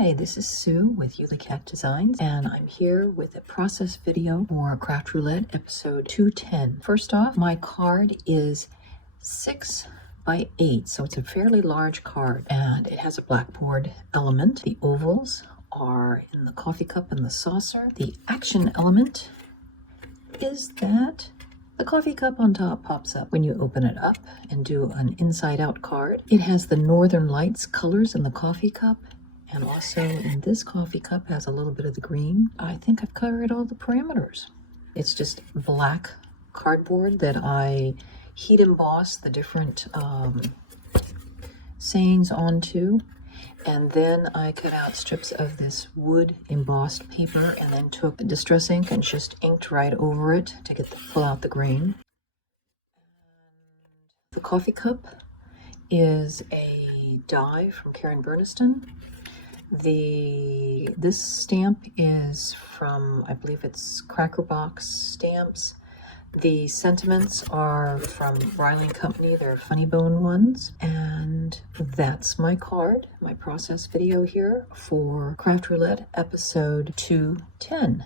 Hi, this is Sue with Ully Designs, and I'm here with a process video for Craft Roulette episode 210. First off, my card is 6 by 8, so it's a fairly large card, and it has a blackboard element. The ovals are in the coffee cup and the saucer. The action element is that the coffee cup on top pops up when you open it up and do an inside-out card. It has the Northern Lights colors in the coffee cup, and also in this coffee cup has a little bit of the green. I think I've covered all the parameters. It's just black cardboard that I heat emboss the different sayings onto. And then I cut out strips of this wood embossed paper and then took distress ink and just inked right over it to pull out the grain. The coffee cup is a die from Karen Burniston. This stamp is from, I believe it's Cracker Box Stamps. The sentiments are from Riley & Company. They're funny bone ones. And that's my card, my process video here for Craft Roulette episode 210.